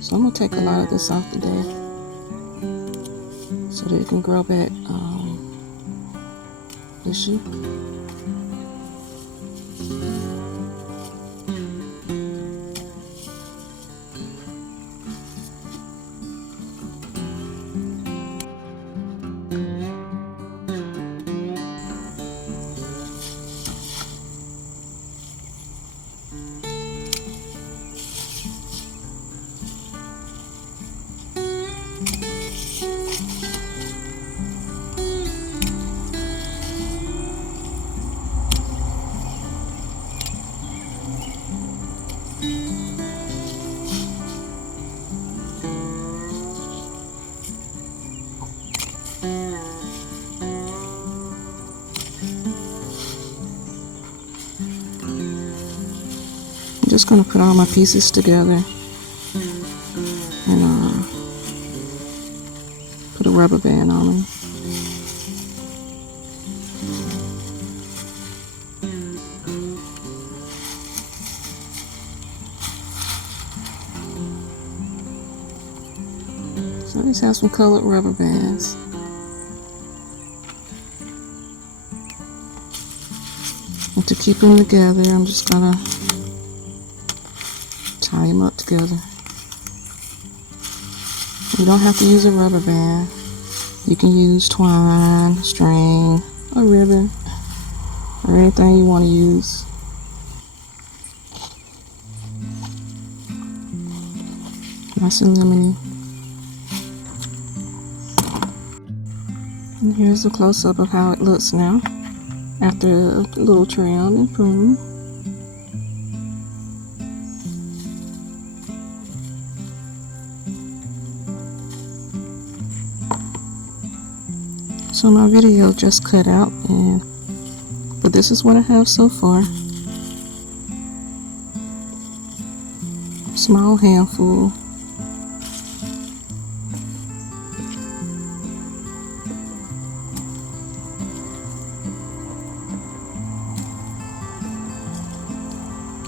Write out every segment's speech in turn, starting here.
So I'm going to take a lot of this off today so that it can grow back this year. I'm just going to put all my pieces together and put a rubber band on them. So these have some colored rubber bands. And to keep them together, I'm just going to tie them up together. You don't have to use a rubber band. You can use twine, string, a ribbon, or anything you want to use. Nice and lemony. And here's a close-up of how it looks now after a little trim and prune. So my video just cut out, but this is what I have so far. Small handful.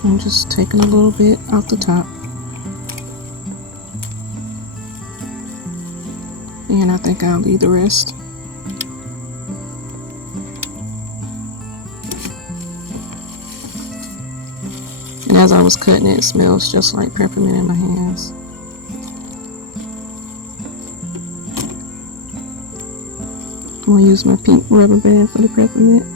I'm just taking a little bit off the top. And I think I'll leave the rest. And as I was cutting it, it smells just like peppermint in my hands. I'm going to use my pink rubber band for the peppermint.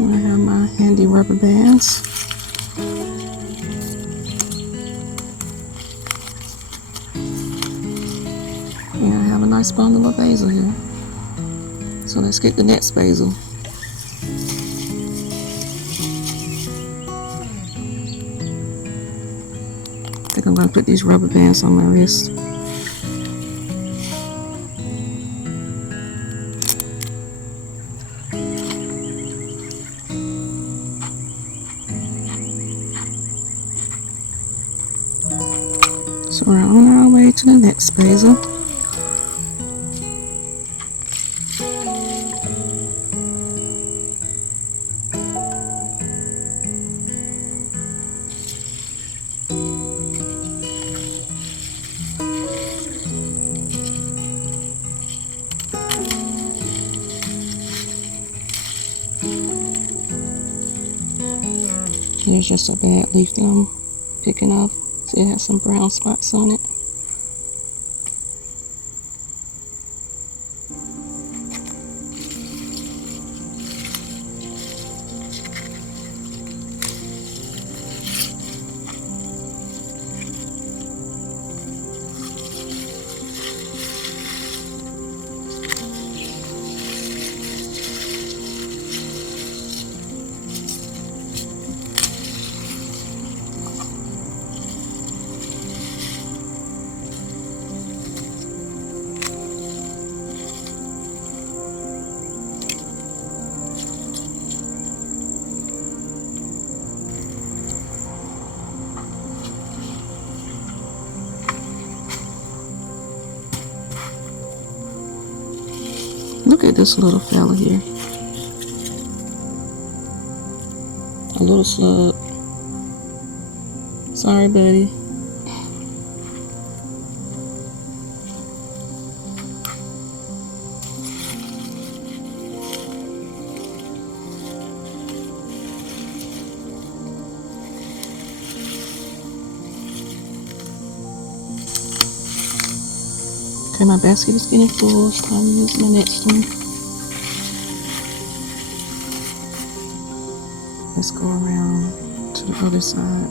I have my handy rubber bands. And I have a nice bundle of basil here. So So let's get the next basil. I think I'm going to put these rubber bands on my wrist. So we're on our way to the next basil. Here's just a bad leaf that I'm picking off. See, it has some brown spots on it. Look at this little fella here. A little slug. Sorry, buddy. Okay, my basket is getting full. It's time to use my next one. Let's go around to the other side.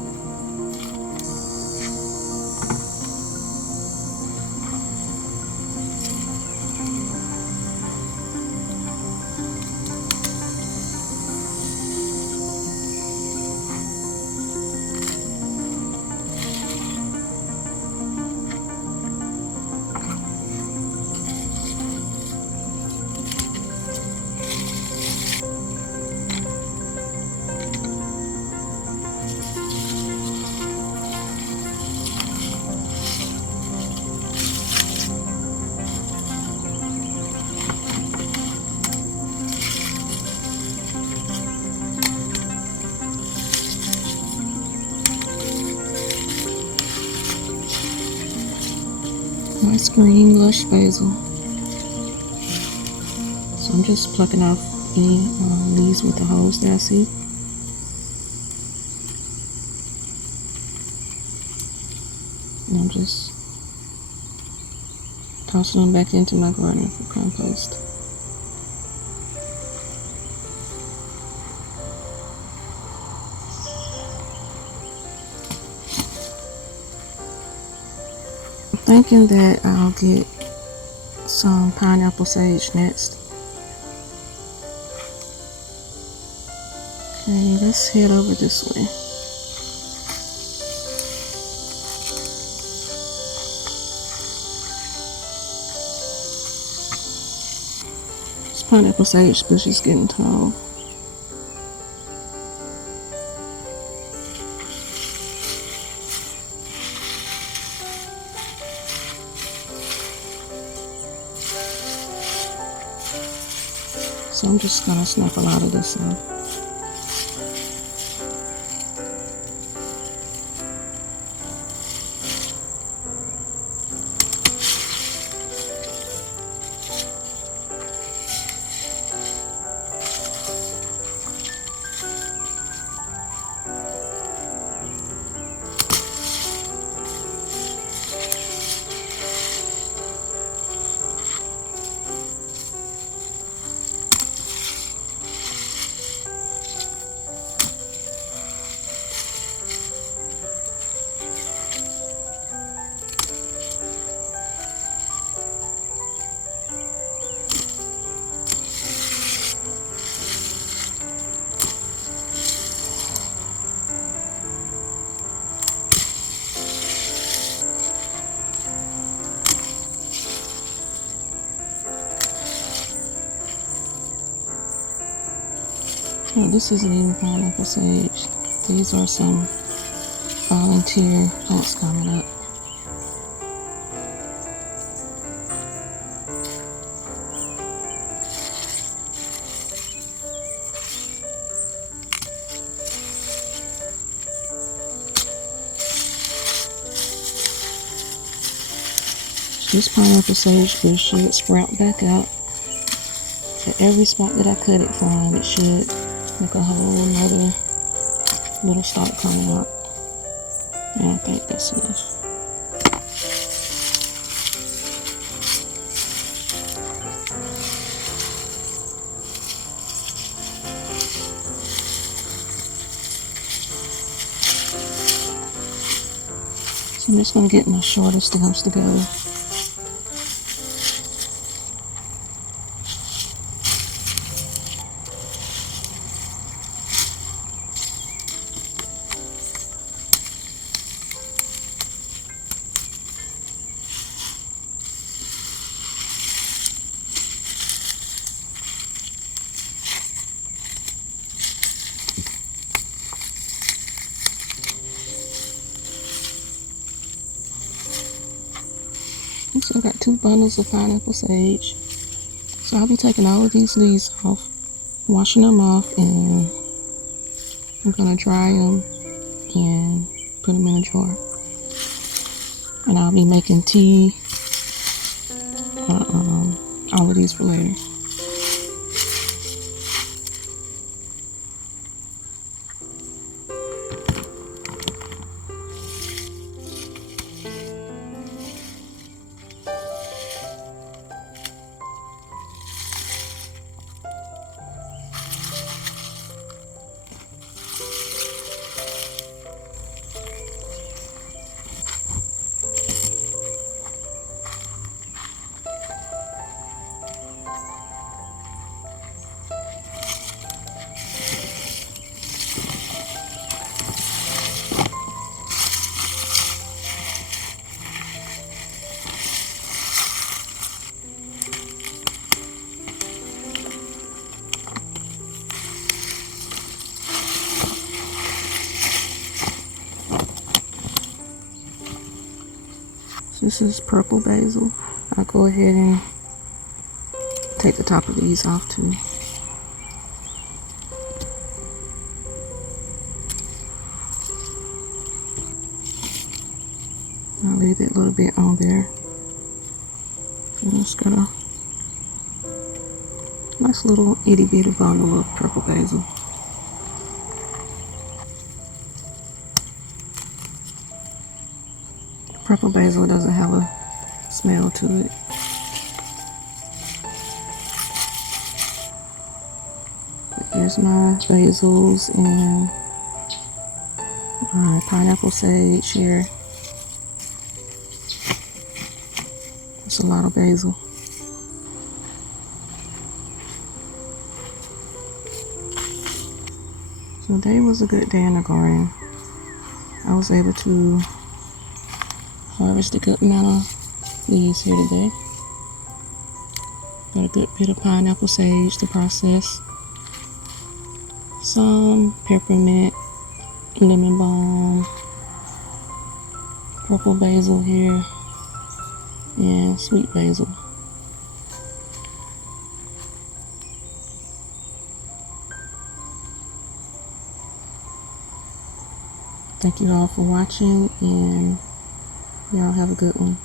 Nice green lush basil. So I'm just plucking off any leaves with the holes that I see. And I'm just tossing them back into my garden for compost. Thinking that I'll get some pineapple sage next. Okay, let's head over this way. This pineapple sage bush is getting tall. So I'm just gonna snap a lot of this off. Oh, this isn't even pineapple sage. These are some volunteer plants coming up. This pineapple sage bush should sprout back out. At every spot that I cut it from, it should make a whole nother little stalk coming out. And I think that's enough. So I'm just going to get my shorter stems together. So I got 2 bundles of pineapple sage. So I'll be taking all of these leaves off, washing them off, and I'm gonna dry them and put them in a jar. And I'll be making tea, all of these for later. This is purple basil. I'll go ahead and take the top of these off too. I'll leave that little bit on there. And just got a nice little itty bitty bundle of purple basil. Purple basil doesn't have a smell to it. But here's my basils and my pineapple sage here. That's a lot of basil. So today was a good day in the garden. I was able to harvest a good amount of leaves here today. Got a good bit of pineapple sage to process. Some peppermint, lemon balm, purple basil here, and sweet basil. Thank you all for watching, and y'all have a good one.